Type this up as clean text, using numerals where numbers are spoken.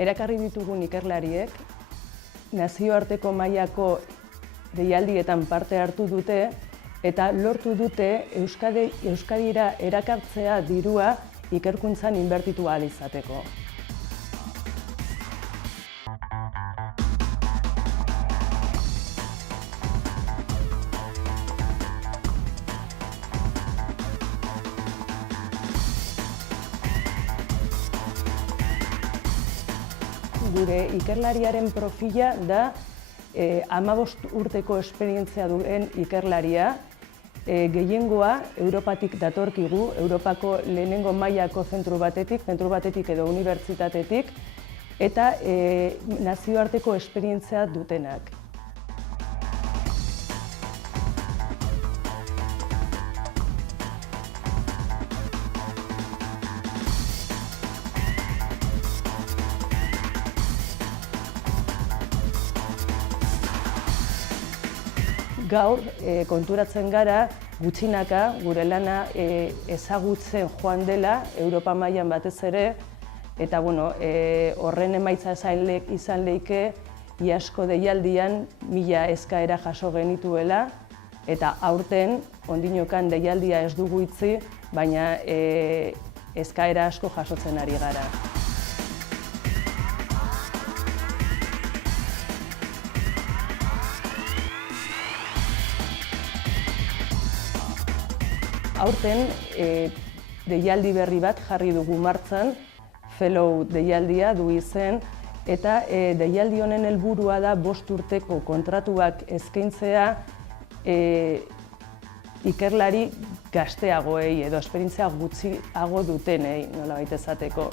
Erakarri ditugun ikerlariek nazioarteko mailako deialdietan parte hartu dute eta lortu dute Euskadira erakartzea dirua ikerkuntzan inbertitu ahal izateko. Gure ikerlariaren profila da 15 urteko esperientzia duen ikerlaria, gehiengoa Europatik datorkigu, Europako lehenengo mailako zentru batetik edo unibertsitatetik, eta nazioarteko esperientzia dutenak. Gaur konturatzen gara gutxinaka gure lana ezagutzen joan dela Europa mailan batez ere, eta horren emaitza izan leike iazko deialdian 1000 eskaera jaso genituela, eta aurten ondinokan deialdia ez dugu itzi, baina eskaera asko jasotzen ari gara. Aurten deialdi berri bat jarri dugu martxan, Fellow deialdia du izen, eta deialdi honen helburua da 5 urteko kontratuak eskaintzea ikerlari gazteagoei edo esperientzia gutxiago dutenei, nolabait esateko.